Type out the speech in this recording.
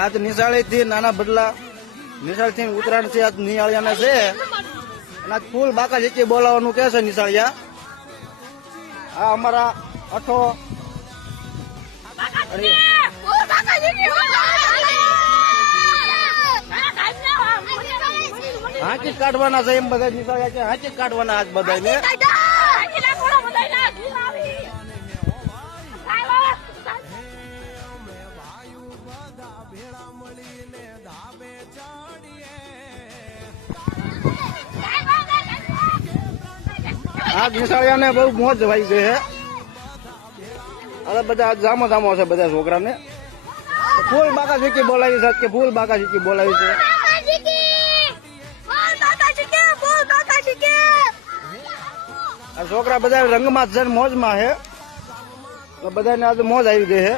આજ નિશાળી થી નાના બદલા નિશાળ થી ઉત્તરાયણ થી આજ નિયાળિયાને છે અને આજ ફૂલ બાકા જેટલી બોલાવાનું કે છે નિશાળિયા. આ અમારા અઠો હાથી કાઢવાના છે એમ બધા નિશાળિયા છે. હાથી કાઢવાના આજ બધા ને આ નિશાળિયાને બહુ મોજ ભાઈ ગઈ છે. અરે બધા જામો જામો છે બધા છોકરાને. ફૂલ બાકા શીખી બોલાવી છે કે ફૂલ બાકા શીખી બોલાવી છે. આ છોકરા બધા રંગમાં છે મોજમાં છે. બધાને આજે મોજ આવી ગઈ છે.